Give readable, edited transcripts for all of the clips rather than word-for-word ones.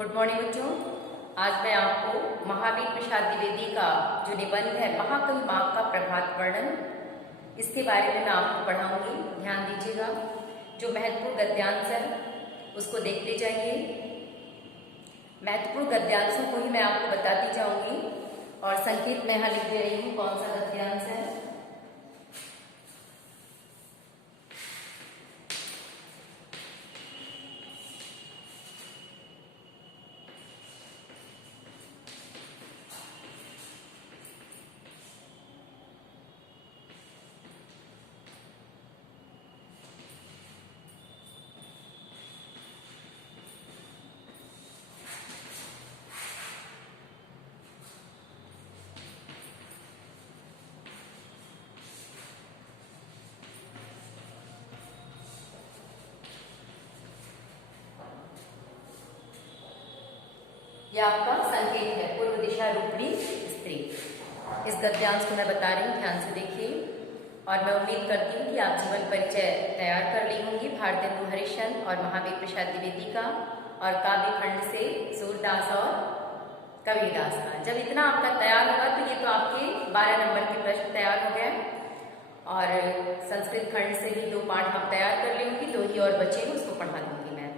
Good morning बच्चों। आज मैं आपको महावीर प्रसाद द्विवेदी का जो निबंध है महाकवि माँ का प्रभात वर्णन, इसके बारे में मैं आपको पढ़ाऊंगी। ध्यान दीजिएगा। जो महत्वपूर्ण गद्यांश है उसको देखते जाइए। महत्वपूर्ण गद्यांशों को ही मैं आपको बताती जाऊंगी और संकेत मैं यहाँ लिख दे रही हूँ कौन सा गद्यांश है। यह आपका संकेत है, पूर्व दिशा रूपणी स्त्री। इस गद्यांश को मैं बता रही हूँ, ध्यान से देखिए। और मैं उम्मीद करती हूँ कि आप जीवन परिचय तैयार कर ली होंगी भारतेंदु हरिश्चंद्र और महावीर प्रसाद द्विवेदी का, और काव्य खंड से सूरदास और कबीरदास का। जब इतना आपका तैयार होगा तो ये तो आपके 12 नंबर के प्रश्न तैयार हो गए। और संस्कृत खंड से भी 2 पाठ आप तैयार कर ली होंगी, 2 ही और बचे हैं, उसको पढ़ा दूंगी मैं।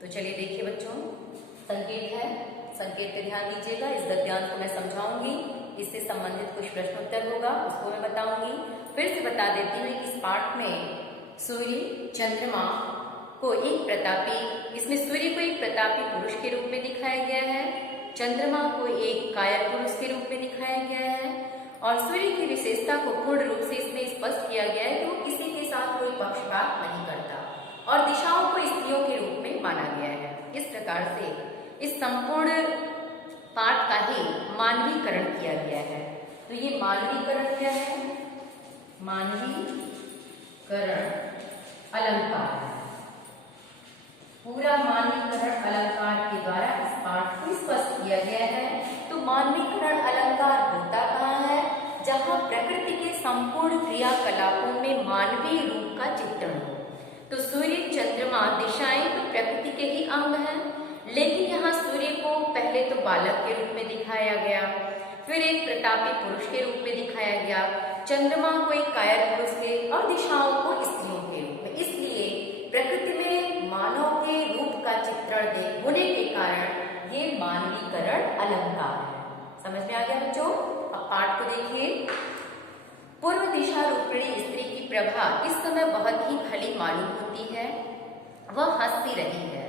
तो चलिए देखिए बच्चों, संकेत है, संकेत पे ध्यान दीजिएगा। इस गद्यांश को मैं समझाऊंगी, इससे संबंधित कुछ प्रश्नोत्तर होगा, उसको मैं बताऊंगी। फिर से बता देती हूँ कि इस पाठ में सूर्य चंद्रमा को एक प्रतापी, इसमें सूर्य को एक प्रतापी पुरुष के रूप में दिखाया गया है, चंद्रमा को एक कायर पुरुष के रूप में दिखाया गया है, और सूर्य की विशेषता को पूर्ण रूप से इसमें स्पष्ट किया गया है कि वो किसी के साथ कोई पक्षपात नहीं करता, और दिशाओं को स्त्रियों के रूप में माना गया है। इस प्रकार से इस संपूर्ण पाठ का ही मानवीकरण किया गया है। तो ये मानवीकरण क्या है? मानवीकरण अलंकार है। पूरा मानवीकरण अलंकार के द्वारा इस पाठ को स्पष्ट किया गया है। तो मानवीकरण अलंकार होता कहाँ है? जहाँ प्रकृति के संपूर्ण क्रियाकलापों में मानवीय रूप का चित्रण हो। तो सूर्य चंद्रमा दिशाएं तो प्रकृति के ही अंग हैं, लेकिन यहाँ सूर्य को पहले तो बालक के रूप में दिखाया गया, फिर एक प्रतापी पुरुष के रूप में दिखाया गया, चंद्रमा को एक कायर पुरुष के, और दिशाओं को स्त्रियों के रूप में। इसलिए प्रकृति में मानव के रूप का चित्रण होने के कारण ये मानवीकरण अलंकार है। समझ में आ गया बच्चों? अब पाठ को देखिए। पूर्व दिशा रूपिणी स्त्री की प्रभा इस समय बहुत ही भली मालूम होती है। वह हंसती रही है।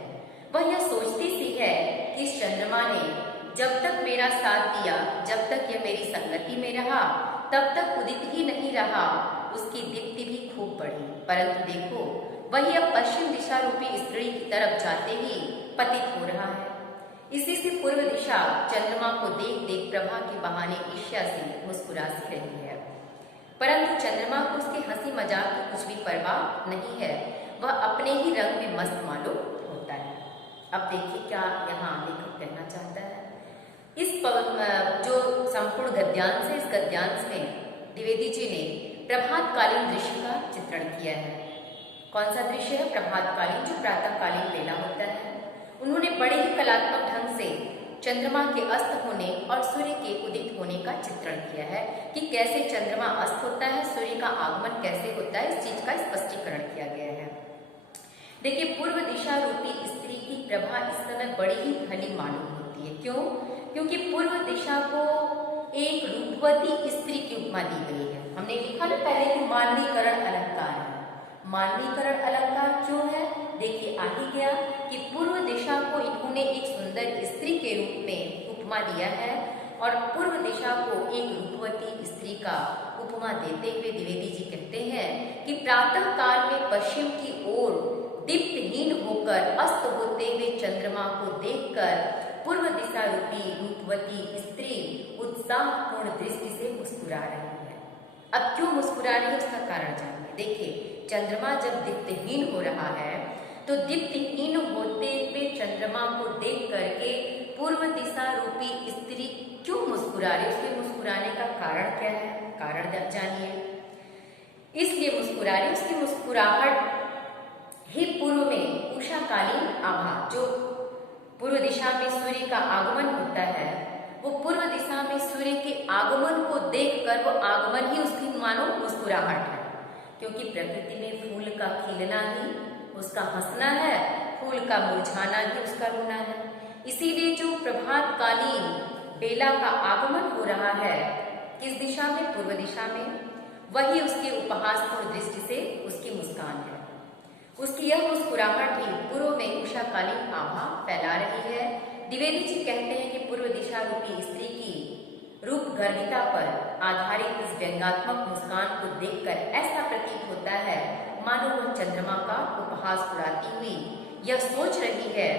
वह यह सोचती सी है कि इस चंद्रमा ने जब तक मेरा साथ दिया, जब तक यह मेरी संगति में रहा, तब तक उदित ही नहीं रहा, उसकी दीप्ति भी खूब बढ़ी। परंतु देखो, वही अब पश्चिम दिशा रूपी स्त्री की तरफ जाते ही पतित हो रहा है। इसी से पूर्व दिशा चंद्रमा को देख देख प्रभा के बहाने ईर्ष्या से मुस्कुरा सी रही है, परंतु चंद्रमा को उसके हंसी मजाक की कुछ भी परवाह नहीं है। वह अपने ही रंग में मस्त मालूम होता है। अब देखिए क्या यहाँ लेखक कहना चाहता है। इस जो संपूर्ण गद्यांश है, इस गद्यांश में द्विवेदी जी ने प्रभातकालीन दृश्य का चित्रण किया है। कौन सा दृश्य है? प्रभातकालीन, जो प्रातःकालीन बेला होता है। उन्होंने बड़े ही कलात्मक ढंग से चंद्रमा के अस्त होने और सूर्य के उदित होने का चित्रण किया है कि कैसे चंद्रमा अस्त होता है, सूर्य का आगमन कैसे होता है, इस चीज का स्पष्टीकरण किया गया है। देखिए, पूर्व दिशा रूपी स्त्री की प्रभा इस समय बड़ी ही भली मालूम होती है। क्यों? क्योंकि पूर्व दिशा को एक रूपवती स्त्री की उपमा दी गई है। हमने लिखा ना पहले कि मानवीकरण अलंकार है। मानवीकरण अलंकार क्यों है? देखिए आ ही गया कि पूर्व दिशा को इन्होंने एक सुंदर स्त्री के रूप में उपमा दिया है, और पूर्व दिशा को एक रूपवती स्त्री का उपमा देते हुए द्विवेदी जी कहते हैं कि प्रातः काल में पश्चिम की ओर दीप्तहीन होकर अस्त होते हुए चंद्रमा को देखकर पूर्व दिशा रूपी रूपवती स्त्री उत्साहपूर्ण दृष्टि से मुस्कुरा रही है। अब क्यों मुस्कुरा रही है उसका कारण जानिए। देखिए, चंद्रमा जब दीप्तहीन हो रहा है तो दीप्तहीन होते हुए चंद्रमा को देख करके पूर्व दिशा रूपी स्त्री क्यों मुस्कुरा रही है? उसके मुस्कुराने का कारण क्या है? कारण जानिए। इसलिए मुस्कुरा रही, उसकी मुस्कुराहट ही पूर्व में उषाकालीन आभा, जो पूर्व दिशा में सूर्य का आगमन होता है, वो पूर्व दिशा में सूर्य के आगमन को देखकर वो आगमन ही उसकी मानो मुस्कुराहट है, क्योंकि प्रकृति में फूल का खिलना ही उसका हंसना है, फूल का मुरझाना ही उसका रोना है। इसीलिए जो प्रभातकालीन बेला का आगमन हो रहा है किस दिशा में, पूर्व दिशा में, वही उसके उपहासपूर्ण दृष्टि से उसकी मुस्कान है। उसकी यह मुस्कुराहट ही पूर्व में उषाकालीन आभा फैला रही है। द्विवेदी जी कहते हैं कि पूर्व दिशा रूपी स्त्री की रूप गर्भिता पर आधारित इस व्यंग्यात्मक मुस्कान को देखकर ऐसा प्रतीत होता है मानो वह चंद्रमा का उपहास उड़ाती हुई यह सोच रही है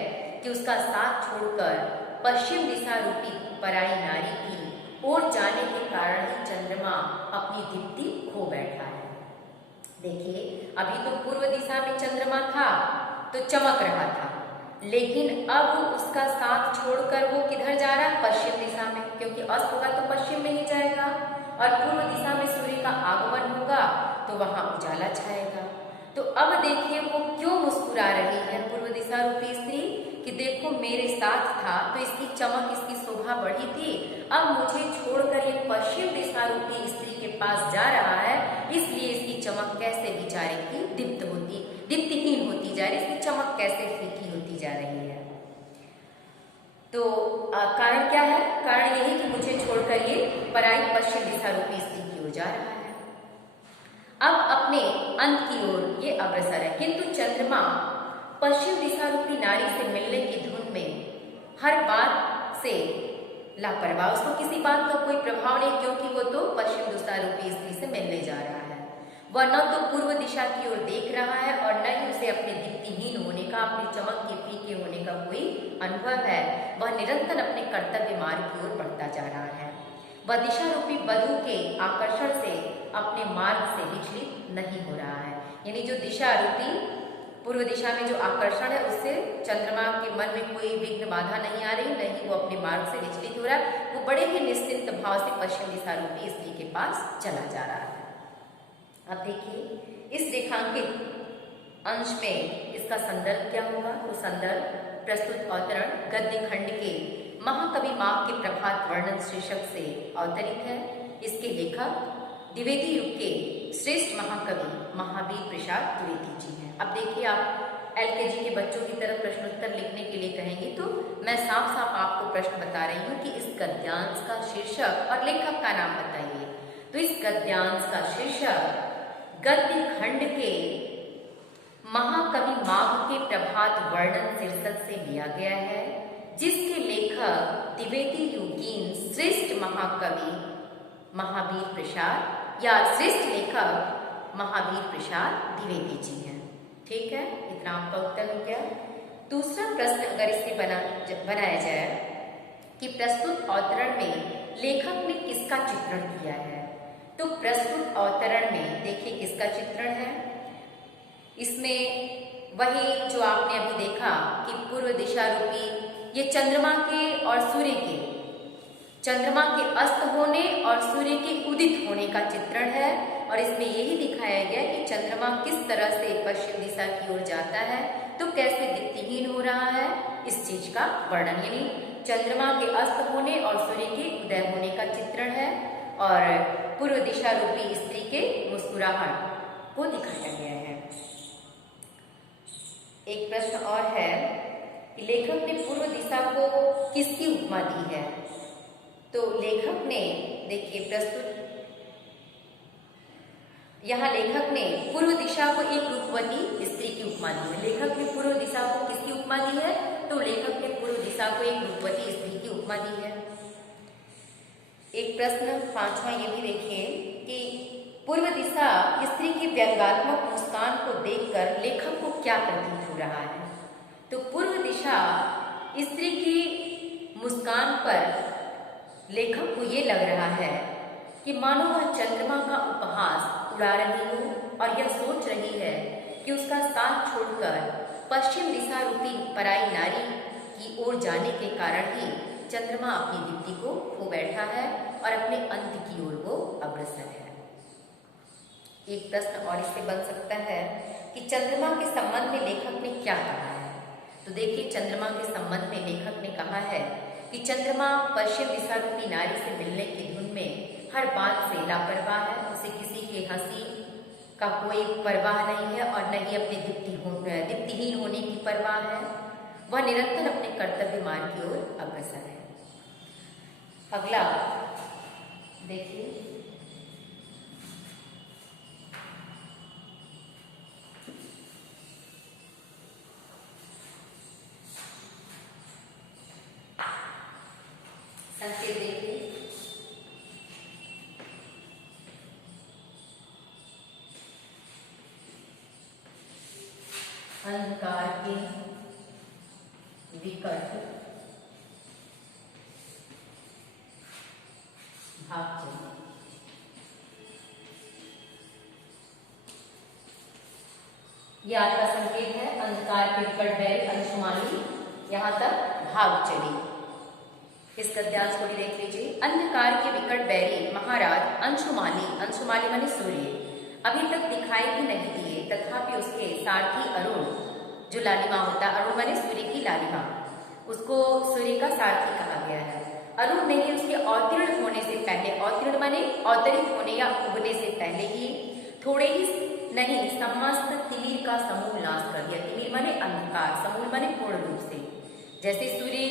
कि उसका साथ छोड़कर पश्चिम दिशा रूपी पराई नारी की ओर जाने के कारण ही चंद्रमा अपनी दीप्ति खो बैठा है। देखिए, अभी तो पूर्व दिशा में चंद्रमा था तो चमक रहा था, लेकिन अब उसका साथ छोड़कर वो किधर जा रहा है, पश्चिम दिशा में, क्योंकि अस्त होगा तो पश्चिम में ही जाएगा और पूर्व दिशा में सूर्य का आगमन होगा तो वहां उजाला छाएगा। तो अब देखिए वो क्यों मुस्कुरा रही है पूर्व दिशा रूपी स्त्री कि देखो मेरे साथ था तो इसकी चमक, इसकी शोभा बढ़ी थी, अब मुझे छोड़कर ये पश्चिम दिशा रूपी स्त्री के पास जा रहा है, इसलिए इसकी चमक कैसे बेचारे की दीप्तिहीन होती जा रही, इसकी चमक कैसे फीकी होती जा रही है। तो कारण क्या है, कारण यही कि मुझे छोड़कर ये पराई पश्चिम दिशा रूपी स्त्री की ओर जा रहा है। अब अपने अंत की ओर ये अग्रसर है, किंतु चंद्रमा पश्चिम दिशा रूपी नारी से मिलने की धुन में हर बात से लापरवाह, उसको किसी बात का कोई प्रभाव नहीं, क्योंकि वो तो पश्चिम दिशा रूपी स्त्री से मिलने जा रहा है। वह न तो पूर्व दिशा की ओर देख रहा है और न ही उसे अपने दीप्तिहीन होने का, अपनी चमक के फीके होने का कोई अनुभव है। वह निरंतर अपने कर्तव्य मार्ग की ओर बढ़ता जा रहा है। वह दिशा रूपी बधू के आकर्षण से अपने मार्ग से विचलित नहीं हो रहा है, यानी जो दिशा रूपी पूर्व दिशा में जो आकर्षण है उससे चंद्रमा के मन में कोई विघ्न बाधा नहीं आ रही, नहीं वो अपने मार्ग से विचलित हो रहा है। वो बड़े ही निश्चिंत भाव से पश्चिम दिशा रूपी स्त्री के पास चला जा रहा है। अब देखिए इस रेखांकित अंश में इसका संदर्भ क्या होगा, तो संदर्भ प्रस्तुत अवतरण गद्य खंड के महाकवि माघ के प्रभात वर्णन शीर्षक से अवतरित है। इसके लेखक द्विवेदी युग के श्रेष्ठ महाकवि महावीर प्रसाद द्विवेदी जी हैं। अब देखिए आप एलकेजी के बच्चों की तरफ प्रश्नोत्तर लिखने के लिए कहेंगे तो मैं साफ साफ आपको प्रश्न बता रही हूँ कि इस गद्यांश का शीर्षक और लेखक का नाम बताइए। तो इस गद्यांश का शीर्षक गद्य खंड के महाकवि माघ के प्रभात वर्णन शीर्षक से लिया गया है, जिसके लेखक द्विवेदी युगीन श्रेष्ठ महाकवि महावीर प्रसाद या श्रेष्ठ लेखक महावीर प्रसाद द्विवेदी जी हैं। ठीक है, इतना आपका उत्तर हो गया। दूसरा प्रश्न अगर इससे बनाया जाए कि प्रस्तुत अवतरण में लेखक ने किसका चित्रण किया है, तो प्रस्तुत अवतरण में देखिए किसका चित्रण है। इसमें वही जो आपने अभी देखा कि पूर्व दिशा रूपी ये चंद्रमा के और सूर्य के, चंद्रमा के अस्त होने और सूर्य के उदित होने का चित्रण है। और इसमें यही दिखाया गया कि चंद्रमा किस तरह से पश्चिम दिशा की ओर जाता है तो कैसे दीप्तिहीन हो रहा है, इस चीज का वर्णन, यानी चंद्रमा के अस्त होने और सूर्य के उदय होने का चित्रण है और पूर्व दिशा रूपी स्त्री के मुस्कुराहट को दिखाया गया है। एक प्रश्न और है कि लेखक ने पूर्व दिशा को किसकी उपमा दी है, तो लेखक ने देखिए प्रस्तुत यहाँ लेखक ने पूर्व दिशा को एक रूपवती स्त्री की उपमा दी है। लेखक ने पूर्व दिशा को किसकी उपमा दी है, तो लेखक ने पूर्व दिशा को एक रूपवती स्त्री की उपमा दी है। एक प्रश्न पांचवा ये भी देखिए कि पूर्व दिशा स्त्री की व्यंग्यात्मक मुस्कान को देखकर लेखक को क्या प्रतीत हो रहा है, तो पूर्व दिशा स्त्री की मुस्कान पर लेखक को ये लग रहा है कि मानो वह चंद्रमा का उपहास उड़ा रही हो और यह सोच रही है कि उसका साथ छोड़कर पश्चिम दिशा रूपी पराई नारी की ओर जाने के कारण ही चंद्रमा अपनी दीप्ति को खो बैठा है और अपने अंत की ओर वो अग्रसर है। एक प्रश्न और इससे बन सकता है कि चंद्रमा के संबंध में लेखक ने क्या कहा है, तो देखिए चंद्रमा के संबंध में लेखक कि चंद्रमा पश्चिम दिशा रूपी नारी से मिलने की धुन में हर बात से लापरवाह है। उसे किसी के हंसी का कोई परवाह नहीं है और न ही अपने दीप्तिहीन होने की परवाह है। वह निरंतर अपने कर्तव्य मार्ग की ओर अग्रसर है। अगला देखिए, संकेत देखिए, अंधकार के विकट भाग चले। यह आपका संकेत है, अंधकार के विकट बैरी अंशुमानी यहां तक भाग चली। इस गद्यांश को भी देख लीजिए। अंधकार के विकट बैरी महाराज अंशुमाली, अंशुमाली माने सूर्य, अभी तक दिखाई भी नहीं दिए, तथापि उसके सारथी अरुण, जो लालिमा होता है, अरुण माने सूर्य की लालिमा, उसको सूर्य का सारथी कहा गया है। अरुण ने ही उसके अवतीर्ण होने से पहले, अवतीर्ण माने अवतरित होने या उगने से पहले ही थोड़े ही नहीं समस्त तिमिर का समूल नाश कर दिया। तिमिर माने अंधकार, समूल माने पूर्ण रूप से। जैसे सूर्य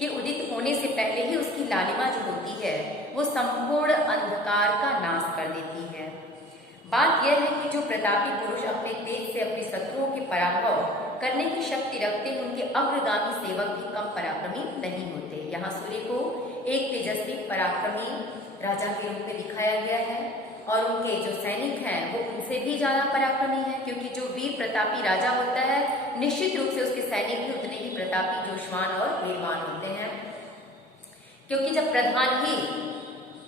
के उदित होने से पहले ही उसकी लालिमा जो होती है वो संपूर्ण अंधकार का नाश कर देती है। बात यह है कि जो प्रतापी पुरुष अपने तेज से अपने शत्रुओं के पराभव करने की शक्ति रखते हैं, उनके अग्रगामी सेवक भी कम पराक्रमी नहीं होते। यहाँ सूर्य को एक तेजस्वी पराक्रमी राजा के रूप में दिखाया गया है और उनके जो सैनिक हैं वो उनसे भी ज्यादा पराक्रमी है, क्योंकि जो वीर प्रतापी राजा होता है निश्चित रूप से उसके सैनिक भी उतने ही प्रतापी, जोशवान और वीरवान होते हैं। क्योंकि जब प्रधान ही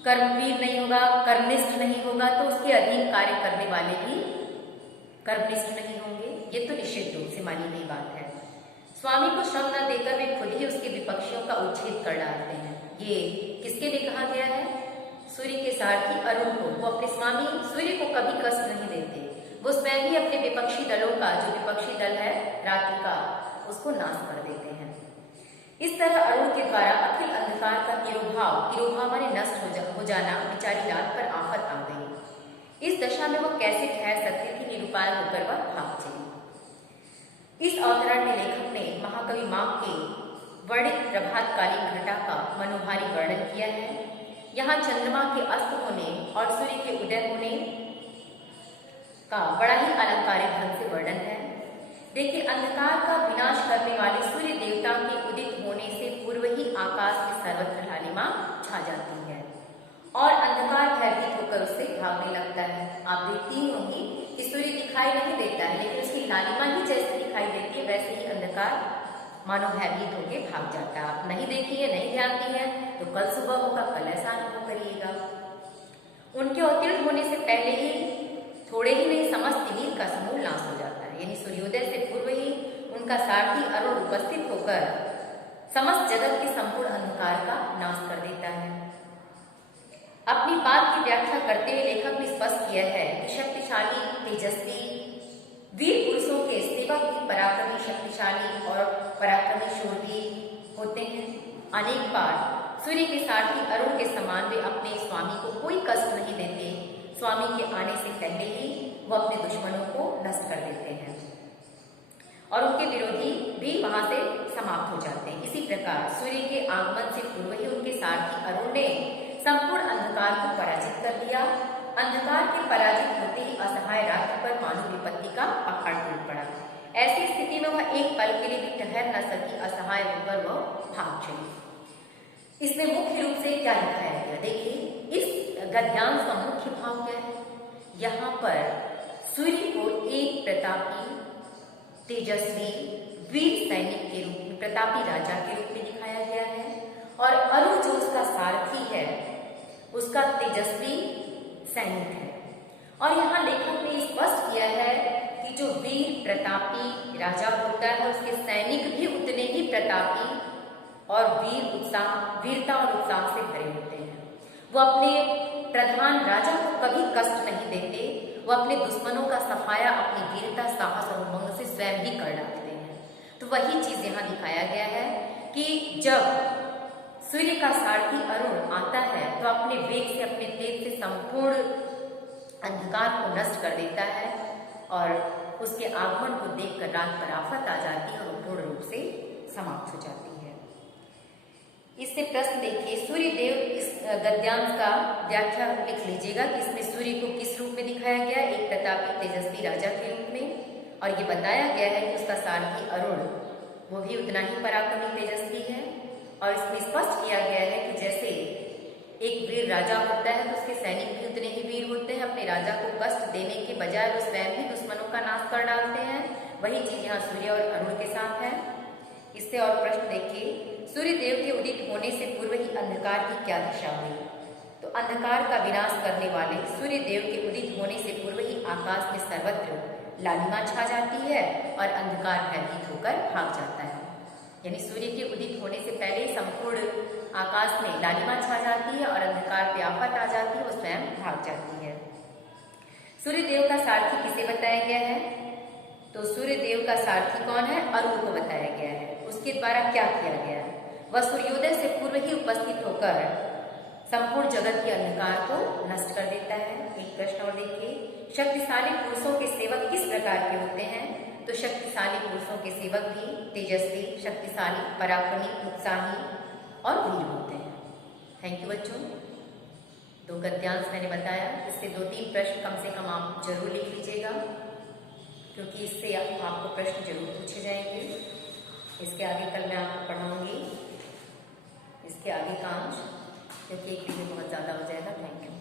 कर्मवीर नहीं होगा, कर्मनिष्ठ नहीं होगा, तो उसके अधीन कार्य करने वाले भी कर्मनिष्ठ नहीं होंगे। ये तो निश्चित रूप से मानी गई बात है। स्वामी को श्रम न देकर वे खुद ही उसके विपक्षियों का उच्छेद कर डालते हैं। ये किसके लिए कहा गया है? सूर्य के सारथी अरुण को। वो अपने स्वामी सूर्य को कभी कष्ट नहीं देते, वो स्वयं ही अपने विपक्षी दलों का, जो विपक्षी दल है रात्रि का, उसको नाश कर देते हैं। इस तरह अरुण के द्वारा अखिल अंधकार का तिरोभाव माने नष्ट हो जाना बेचारी रात पर आफत आ गई। इस दशा में वह कैसे ठहर सकती थी, निरुपाय होकर वह भाग चली। इस अवतरण में लेखक ने महाकवि माघ के वर्णित प्रभातकालीन घटा का मनोहारी वर्णन किया है। यहाँ चंद्रमा के अस्त होने और सूर्य के उदय होने का बड़ा ही अलंकारिक ढंग से वर्णन है। देखिए, अंधकार का विनाश करने वाले सूर्य देवता के उदित होने से पूर्व ही आकाश में सर्वत्र लालिमा छा जाती है और अंधकार भयभीत होकर उससे भागने लगता है। आप देखती होंगी कि सूर्य दिखाई नहीं देता है, लेकिन उसकी लालिमा ही जैसे दिखाई देती है वैसे ही अंधकार मानो भयभीत होकर भाग जाता है। आप नहीं देखी है, नहीं जानती है, तो कल सुबह होगा, कल ऐसा अनुभव करिएगा। उनके अवतीर्ण होने से पहले ही थोड़े ही नहीं समस्त तिमिर का समूल नाश हो जाता है, यानी सूर्योदय से पूर्व ही उनका सारथी अरुण उपस्थित होकर समस्त जगत के संपूर्ण अंधकार का नाश कर देता है। अपनी बात की व्याख्या करते हुए लेखक ने स्पष्ट किया है कि शक्तिशाली, तेजस्वी वीर पुरुषों के सेवक भी पराक्रमी, शक्तिशाली और पराक्रमी शूरवीर होते हैं। अनेक बार सूर्य के सारथी अरुण के समान वे अपने स्वामी को कोई कष्ट नहीं देते। स्वामी के आने से पहले ही वो अपने दुश्मनों को नष्ट कर देते हैं और उनके विरोधी भी वहां से समाप्त हो जाते हैं। इसी प्रकार सूर्य के आगमन से पूर्व ही उनके सारथी अरुण ने संपूर्ण अंधकार को पराजित कर दिया। अंधकार के पराजित होते ही असहाय रात्रि पर मानव विपत्ति का पहाड़ टूट पड़ा। ऐसी स्थिति में वह एक पल के लिए भी ठहर न सकी, असहाय होकर वह भाग चली। इसमें मुख्य रूप से क्या दिखाया गया? देखिए, इस गद्यांश का मुख्य भाव क्या है? यहाँ पर सूर्य को एक प्रतापी, तेजस्वी वीर सैनिक के रूप में, प्रतापी राजा के रूप में दिखाया गया है और अरुण जो उसका सारथी है उसका तेजस्वी सैनिक है। और यहाँ लेखक ने स्पष्ट किया है कि जो वीर प्रतापी राजा होता है उसके सैनिक भी उतने ही प्रतापी और वीरता और उत्साह से भरे होते हैं। वो अपने प्रधान राजा को कभी कष्ट नहीं देते, वो अपने दुश्मनों का सफाया अपनी वीरता, साहस और उमंग से स्वयं ही कर डालते हैं। तो वही चीज यहाँ दिखाया गया है कि जब सूर्य का सारथी अरुण आता है तो अपने वेग से, अपने तेज से संपूर्ण अंधकार को नष्ट कर देता है और उसके आगमन को देखकर रात पर आफत आ जाती है और पूर्ण रूप से समाप्त हो जाती है। इससे प्रश्न देखिए, सूर्य देव इस गद्यांश का व्याख्या लिख लीजिएगा कि इसमें सूर्य को किस रूप में दिखाया गया, एक प्रतापी तेजस्वी राजा के रूप में, और ये बताया गया है कि उसका सारथी अरुण वो भी उतना ही पराक्रमी तेजस्वी है। और इसमें स्पष्ट किया गया है कि जैसे एक वीर राजा होता है तो उसके सैनिक भी उतने ही वीर होते हैं, अपने राजा को कष्ट देने के बजाय वो स्वयं ही दुश्मनों का नाश कर डालते हैं। वही चीज यहाँ सूर्य और अरुण के साथ है। इससे और प्रश्न देखिए, सूर्य देव के उदित होने से पूर्व ही अंधकार की क्या दशा हुई? तो अंधकार का विनाश करने वाले सूर्य देव के उदित होने से पूर्व ही आकाश में सर्वत्र लालिमा छा जाती है और अंधकार भयभीत होकर भाग जाता है। यानी सूर्य के उदित होने से पहले संपूर्ण आकाश में लालिमा छा जाती है और अंधकार पे आफत आ जाती है, वो स्वयं भाग जाती है। सूर्य देव का सारथी किसे बताया गया है? तो सूर्य देव का सारथी कौन है? अरुण को बताया गया है। उसके द्वारा क्या किया गया? वह सूर्योदय से पूर्व ही उपस्थित होकर संपूर्ण जगत के अंधकार को नष्ट कर देता है। एक प्रश्न और देखिए, शक्तिशाली पुरुषों के सेवक किस प्रकार के होते हैं? तो शक्तिशाली पुरुषों के सेवक भी तेजस्वी, शक्तिशाली, पराक्रमी, उत्साही और वीर होते हैं। थैंक यू बच्चों। 2 गद्यांश मैंने बताया, इससे 2-3 प्रश्न कम से कम आप जरूर लिख लीजिएगा, क्योंकि इससे आपको प्रश्न जरूर पूछे जाएंगे। इसके आगे कल मैं आपको पढ़ाऊंगी इसके आगे का अंश, क्योंकि एक दिन में बहुत ज़्यादा हो जाएगा। Thank you.